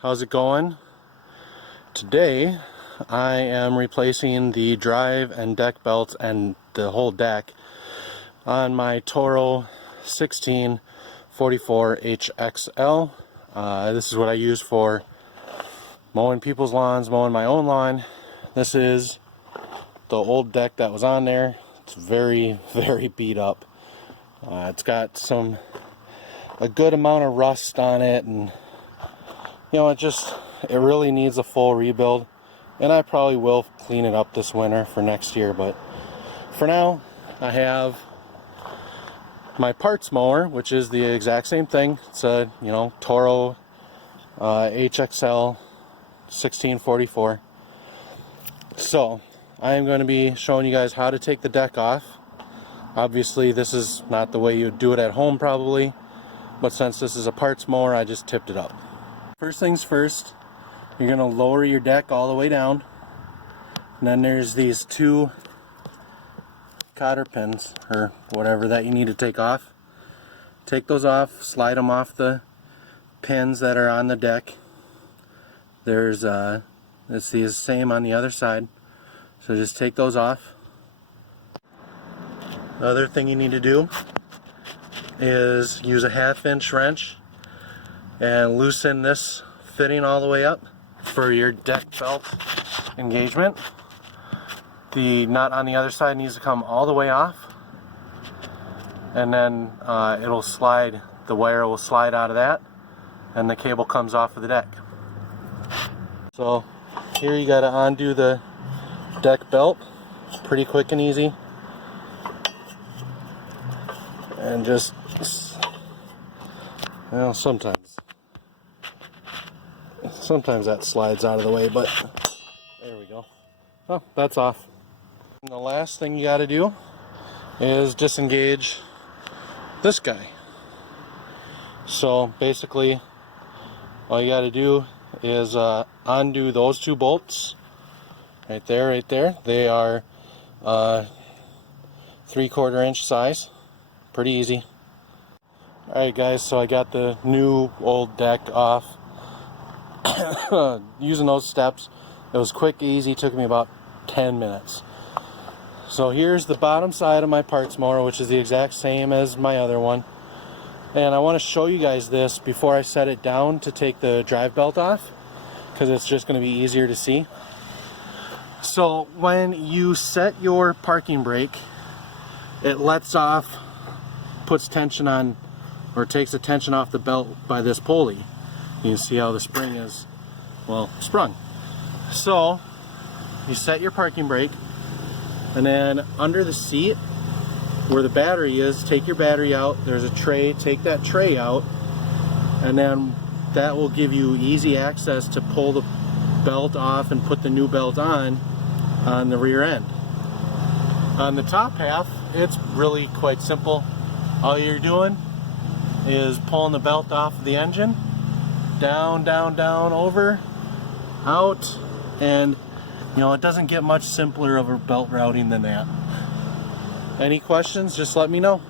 How's it going? Today I am replacing the drive and deck belts and the whole deck on my Toro 1644 HXL. This is what I use for mowing people's lawns, mowing my own lawn. This is the old deck that was on there. It's very, very beat up. It's got a good amount of rust on it, and you know, it really needs a full rebuild, and I probably will clean it up this winter for next year. But for now, I have my parts mower, which is the exact same thing. It's a Toro HXL 1644. So I am going to be showing you guys how to take the deck off. Obviously this is not the way you would do it at home probably, but since this is a parts mower, I just tipped it up. First things first, you're going to lower your deck all the way down, and then there's these two cotter pins or whatever that you need to take off. Take those off, slide them off the pins that are on the deck. There's it's the same on the other side, so just take those off. The other thing you need to do is use a 1/2-inch wrench and loosen this fitting all the way up for your deck belt engagement. The nut on the other side needs to come all the way off, and then it'll slide, the wire will slide out of that, and the cable comes off of the deck. So here you got to undo the deck belt. Pretty quick and easy, and just, well, sometimes that slides out of the way, but there we go. Oh, that's off. And the last thing you got to do is disengage this guy. So basically all you got to do is undo those two bolts right there. They are 3/4 inch size. Pretty easy. Alright guys, so I got the new old deck off using those steps. It was quick, easy, took me about 10 minutes. So here's the bottom side of my parts mower, which is the exact same as my other one, and I want to show you guys this before I set it down to take the drive belt off, because it's just going to be easier to see. So when you set your parking brake, it lets off, puts tension on, or takes the tension off the belt by this pulley. You can see how the spring is, well, sprung. So you set your parking brake, and then under the seat where the battery is, take your battery out. There's a tray, take that tray out, and then that will give you easy access to pull the belt off and put the new belt on the rear end. On the top half, it's really quite simple. All you're doing is pulling the belt off of the engine, down, down, down, over, out, and it doesn't get much simpler of a belt routing than that. Any questions, just let me know.